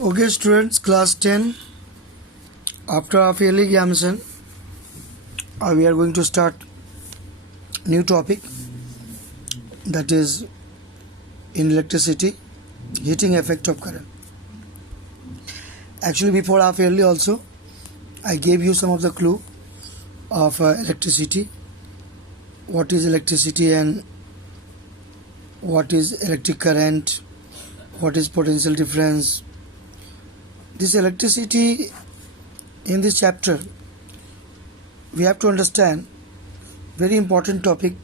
Okay, students, class 10. After our yearly examination, we are going to start new topic, that is in electricity, heating effect of current. Actually, before our yearly also, I gave you some of the clue of electricity. What is electricity and what is electric current? What is potential difference? This electricity, in this chapter, we have to understand very important topic,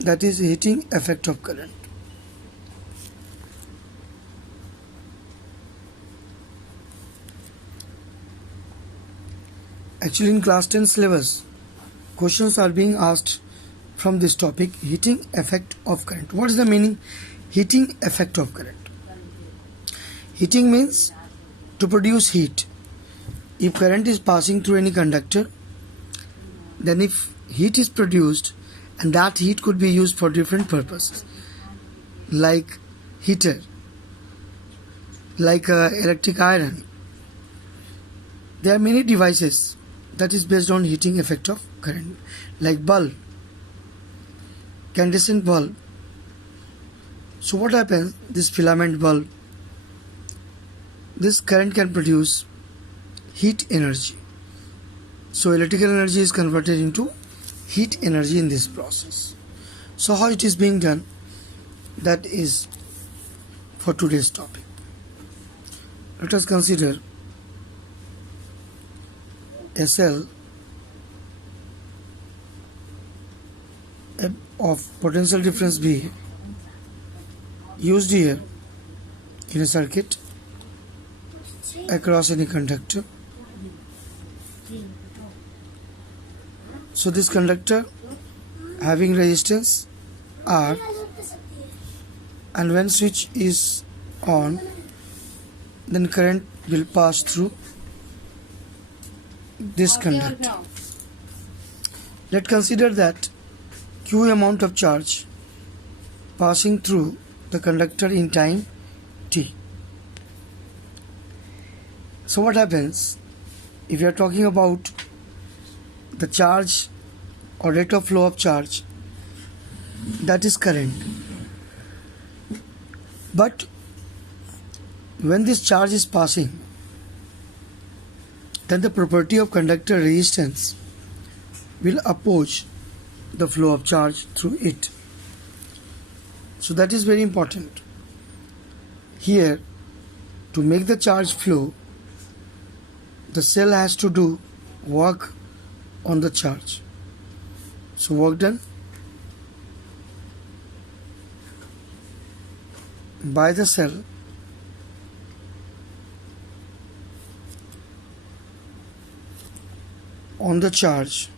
that is heating effect of current. Actually, in class 10 syllabus, questions are being asked from this topic, heating effect of current. What is the meaning heating effect of current? Heating means to produce heat. If current is passing through any conductor, then if heat is produced, and that heat could be used for different purposes, like heater, like electric iron. There are many devices that is based on heating effect of current, like bulb, incandescent bulb. So what happens, this filament bulb, this current can produce heat energy. So electrical energy is converted into heat energy in this process. So how it is being done, that is for today's topic. Let us consider a cell of potential difference B used here in a circuit across any conductor. So this conductor having resistance R, and when switch is on, then current will pass through this conductor. Let's consider that Q amount of charge passing through the conductor in time t. So what happens if you are talking about the charge or rate of flow of charge, that is current. But when this charge is passing, then the property of conductor resistance will oppose the flow of charge through it. So that is very important. Here, to make the charge flow, the cell has to do work on the charge. So work done by the cell on the charge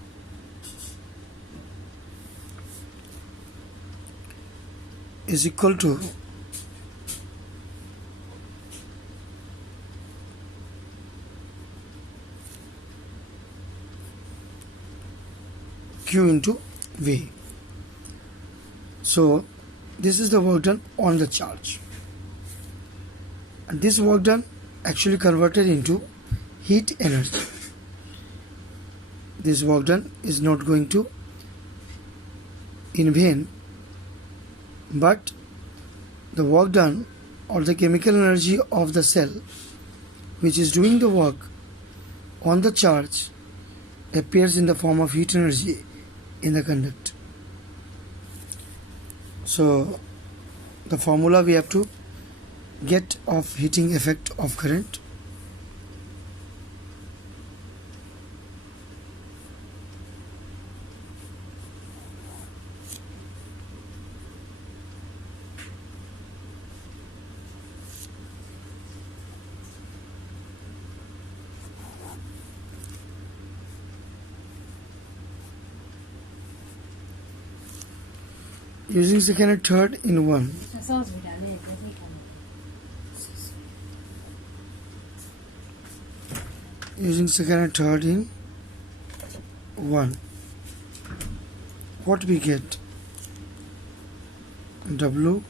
is equal to Q into V. So this is the work done on the charge, and this work done actually converted into heat energy. This work done is not going to in vain, but the work done or the chemical energy of the cell which is doing the work on the charge appears in the form of heat energy in the conductor. So the formula we have to get of heating effect of current. Using second and third in one. Using second and third in one. What we get? W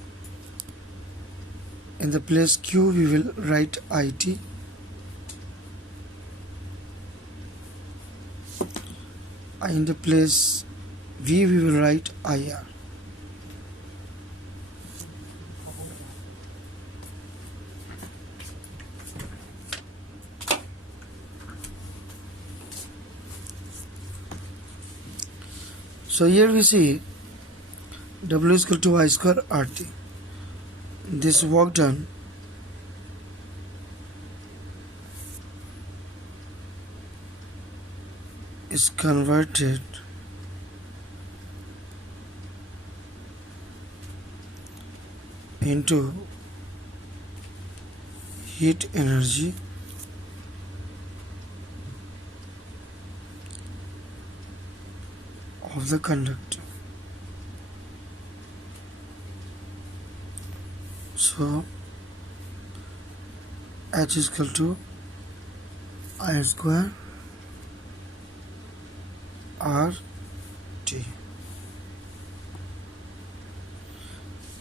In the place Q we will write IT. In the place V we will write IR. So here we see W is equal to I square RT. This work done is converted into heat energy of the conductor. So H is equal to I square RT.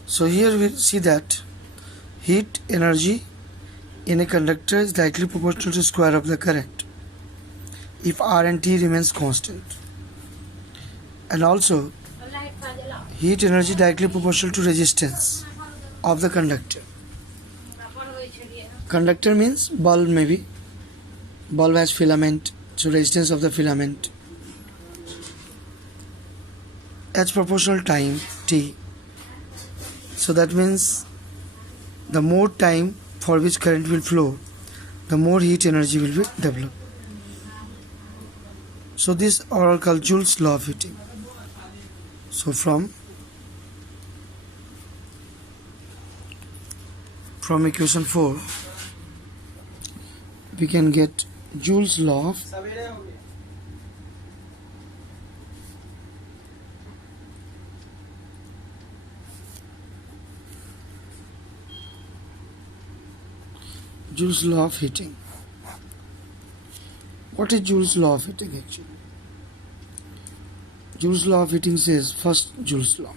So here we see that heat energy in a conductor is directly proportional to square of the current if R and T remains constant, and also heat energy directly proportional to resistance of the conductor. Conductor means bulb, maybe bulb has filament, so resistance of the filament. H proportional time T, so that means the more time for which current will flow, the more heat energy will be developed. So these are all called Joule's law of heating. So from equation 4 we can get Joule's law of Joule's law of heating. What is Joule's law of heating actually? Joule's law of heating says, first Joule's law.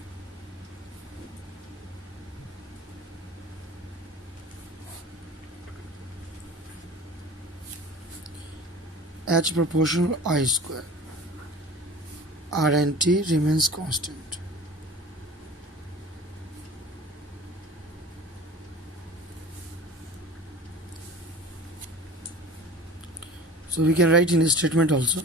H proportional I square. R and T remains constant. So we can write in a statement also.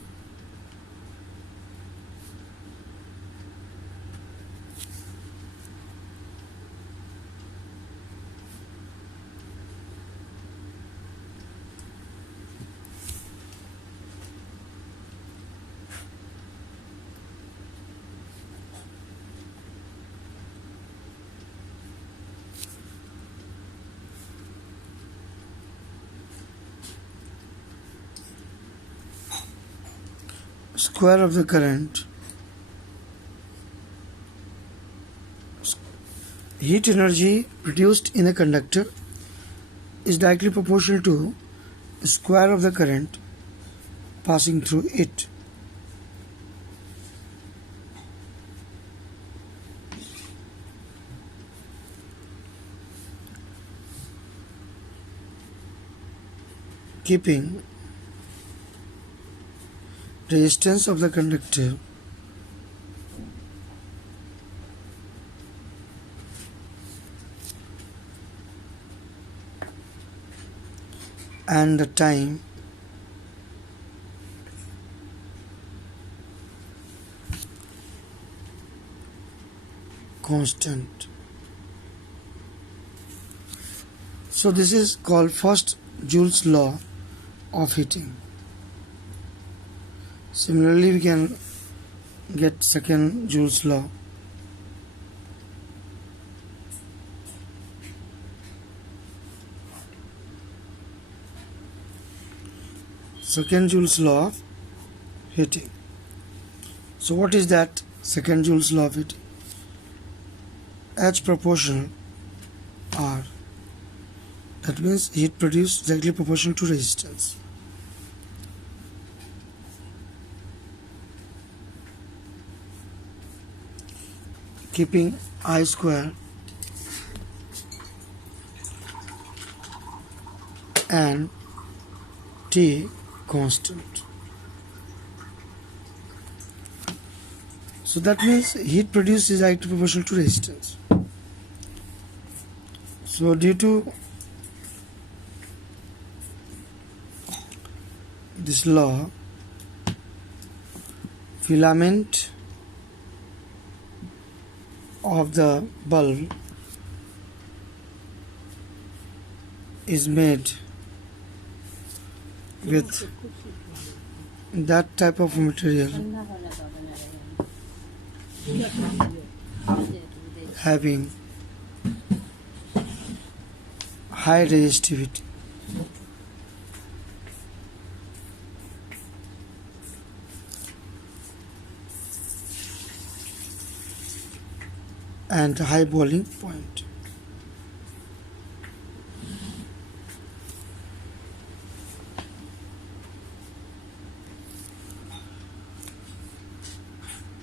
Square of the current, heat energy produced in a conductor is directly proportional to square of the current passing through it. Keeping resistance of the conductor and the time constant. So this is called first Joule's law of heating. Similarly, we can get second Joule's law. Second Joule's law of heating. So what is that second Joule's law of heating? H proportional R. That means heat produced directly proportional to resistance. Keeping I square and T constant. So that means heat produced is directly proportional to resistance. So due to this law, filament of the bulb is made with that type of material having high resistivity. And high boiling point.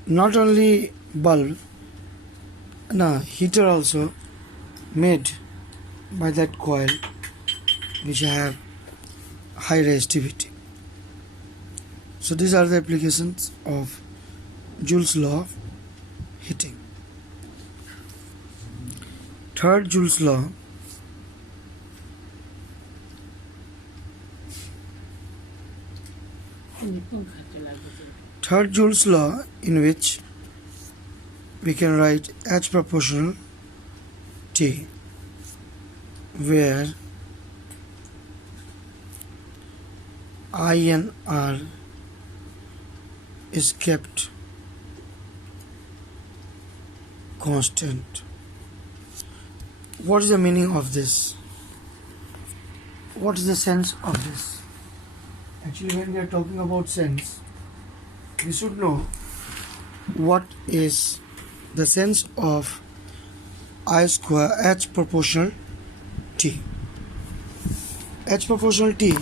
Not only bulb, heater also made by that coil which have high resistivity. So these are the applications of Joule's law of heating. Third Joule's law in which we can write H proportional T, where I and R is kept constant. What is the meaning of this? What is the sense of this? Actually, when we are talking about sense, we should know what is the sense of I square H proportional T. H proportional T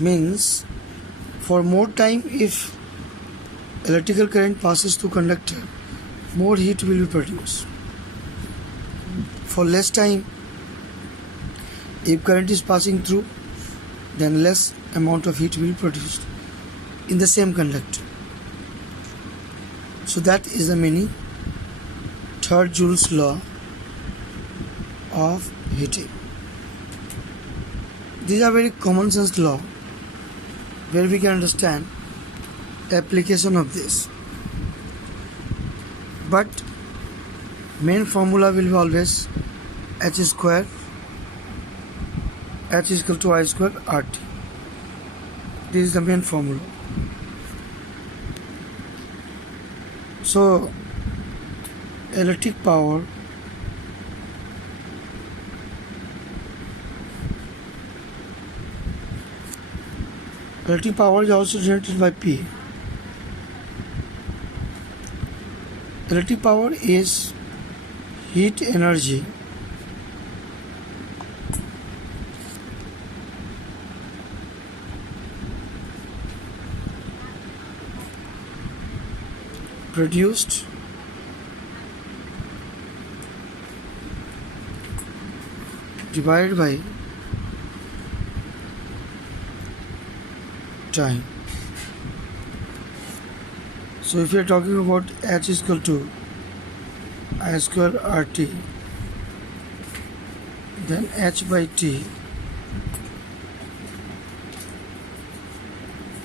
means for more time, if electrical current passes through conductor, more heat will be produced. For less time, if current is passing through, then less amount of heat will be produced in the same conductor. So that is the meaning, third Joule's law of heating. These are very common sense law where we can understand the application of this. But main formula will be always H square, H is equal to I square RT. This is the main formula. So electric power is also generated by P. Electric power is heat energy produced divided by time. So if we are talking about H is equal to I square RT, then H by T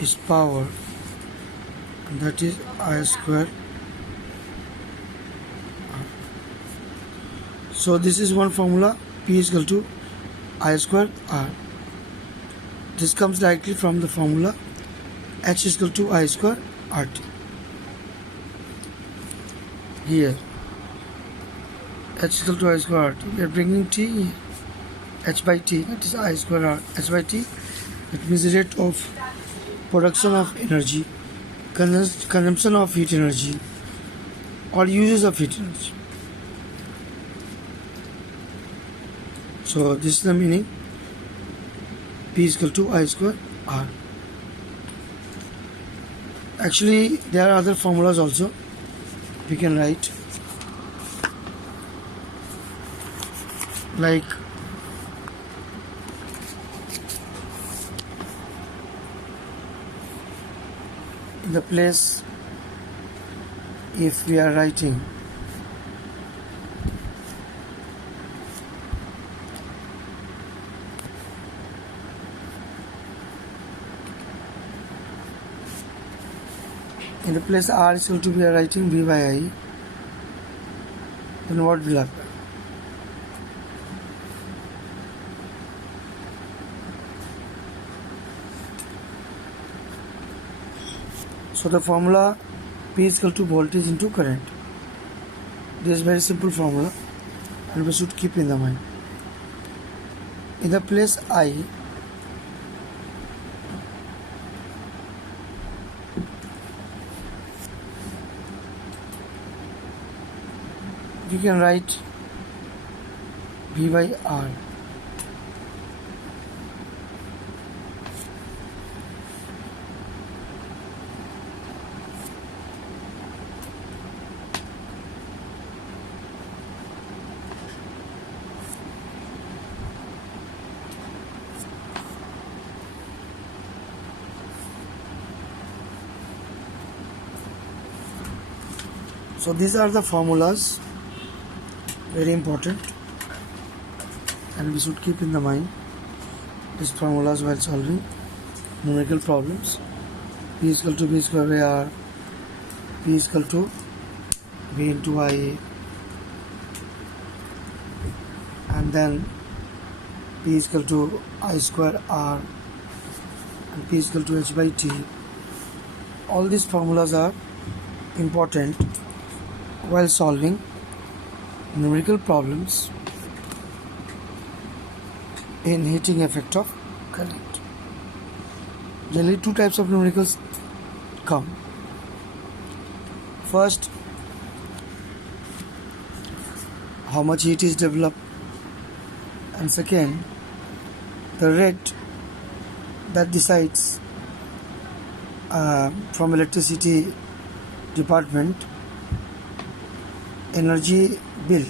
is power, and that is I square. So this is one formula, P is equal to I square R. This comes directly from the formula H is equal to I square RT. Here H is equal to I square RT. We are bringing T here. H by T, that is I square R. H by T, that means the rate of production of energy, consumption of heat energy, or uses of heat energy. So this is the meaning, P is equal to I square R. Actually, there are other formulas also we can write, like in the place if we are writing in the place R is equal to we are writing V by I, then what will happen? So the formula P is equal to voltage into current. This is very simple formula and we should keep in the mind. In the place I, you can write V by R. So these are the formulas, very important, and we should keep in the mind these formulas while solving numerical problems. P is equal to V square by R, P is equal to V into I, and then P is equal to I square R, and P is equal to H by T. All these formulas are important while solving numerical problems in heating effect of current. Generally, two types of numericals come. First, how much heat is developed, and second, the rate that decides from electricity department energy bill.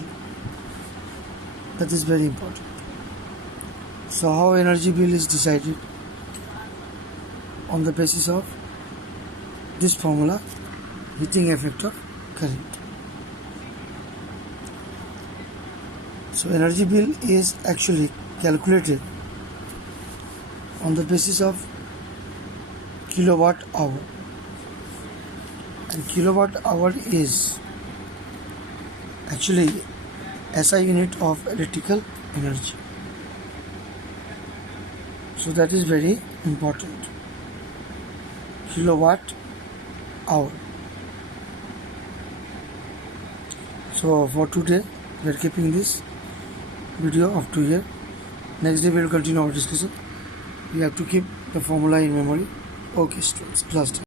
That is very important. So how energy bill is decided? On the basis of this formula, heating effect of current. So energy bill is actually calculated on the basis of kilowatt hour, and kilowatt hour is actually SI unit of electrical energy. So that is very important. Kilowatt hour. So for today we are keeping this video up to here. Next day we will continue our discussion. We have to keep the formula in memory. Okay students, class time.